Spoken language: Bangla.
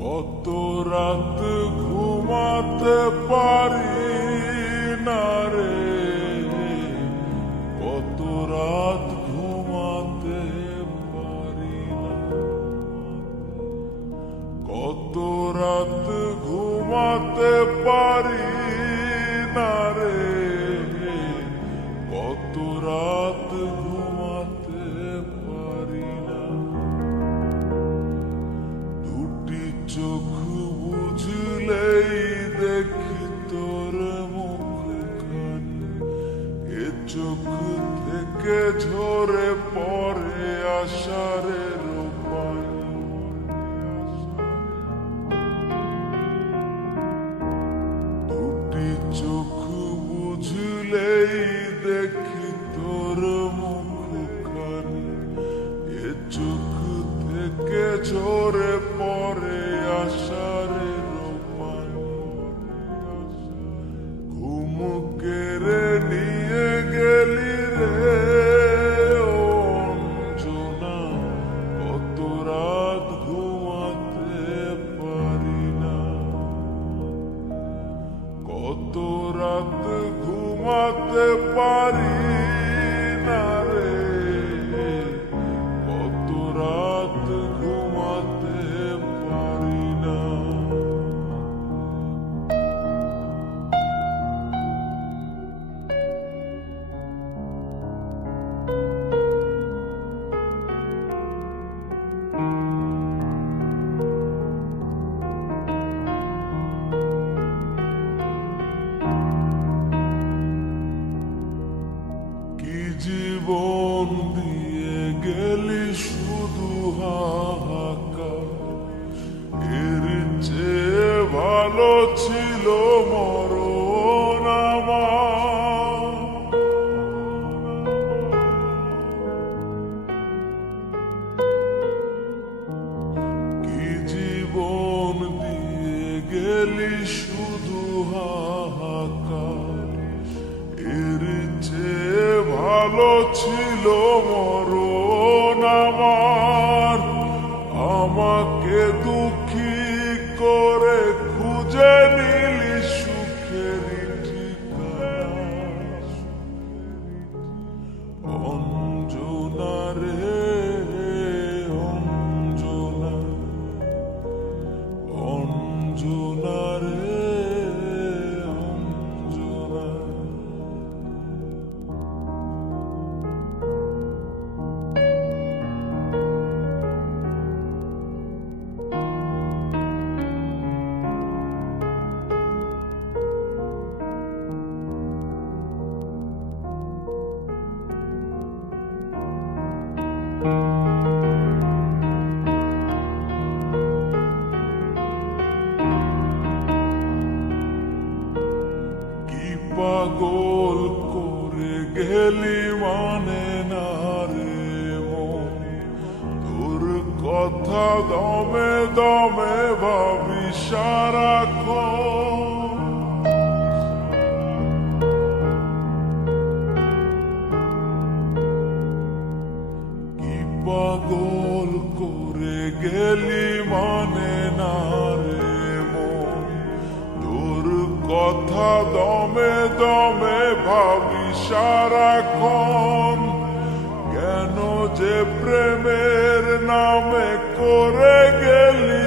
কত রাত ঘুমাতে পারি না রে, কত রাত ঘুমাতে পারি না, কত রাত ঘুমাতে পারি না রে, কত রাত ঘুমাতে পারি না। দুটি চোখ বুঝলেই দেখি তোর মুখখানি, এ চোখ থেকে ঝরে পড়ে আষাঢ়ের পানি। দুটি চোখ বুঝলেই দেখি তোর মুখখানি, এ চোখ থেকে ঝরে পড়ে আষাঢ়ের পানি। ঘুম কেড়ে নিয়ে গেলি রে অঞ্জনা, কত রাত ঘুমাতে পারি না, কত রাত ঘুমাতে পারি না রে, কত রাত ঘুমাতে পারি না। কি জীবন দিয়ে গেলি শুধু হাহাকার, এর চেয়ে ভালো ছিল মরণ আমার। কি জীবন দিয়ে গেলি শুধু হাহাকার, এর চেয়ে ভালো ছিল মরণ আমার। আমাকে দুঃখী করে খুঁজে নিলি সুখের ঠিকানা, অঞ্জনা রে অঞ্জনা, অঞ্জনা রে অঞ্জনা। কি পাগল করে গেলি মানে না রে মন, তোর কথা দমে দমে ভাবি সারাক্ষণ। কি পাগল করে গেলি মানে না রে মন, তোর কথা দমে দমে ভাবি সারাক্ষণ। কেন যে প্রেমের নামে করে গেলি